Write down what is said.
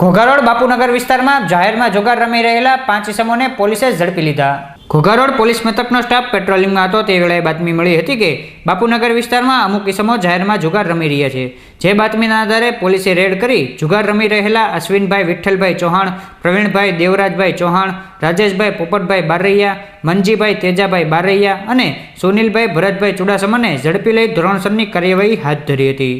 Ghogha road Bapunagar વિસ્તારમાં જાહેરમાં જુગાર રમી રહેલા 5 ઇસમોને પોલીસે ઝડપી લીધા। ઘોઘા રોડ પોલીસ મથકનો સ્ટાફ પેટ્રોલિંગમાં હતો તે વેળાએ બાતમી મળી હતી કે બાપુનગર વિસ્તારમાં અમુક ઇસમો જાહેરમાં જુગાર રમી રહ્યા છે। જે બાતમીના આધારે પોલીસે રેડ કરી જુગાર રમી રહેલા અશ્વિનભાઈ વિઠ્ઠલભાઈ ચૌહાણ, પ્રવીણભાઈ દેવરાજભાઈ ચૌહાણ, રાજેશભાઈ પોપટભાઈ બારૈયા, મનજીભાઈ તેજાભાઈ બારૈયા અને સુનિલભાઈ ભરતભાઈ ચુડાસમાને ઝડપી લઈ ધોરણસરની કાર્યવાહી હાથ ધરી હતી।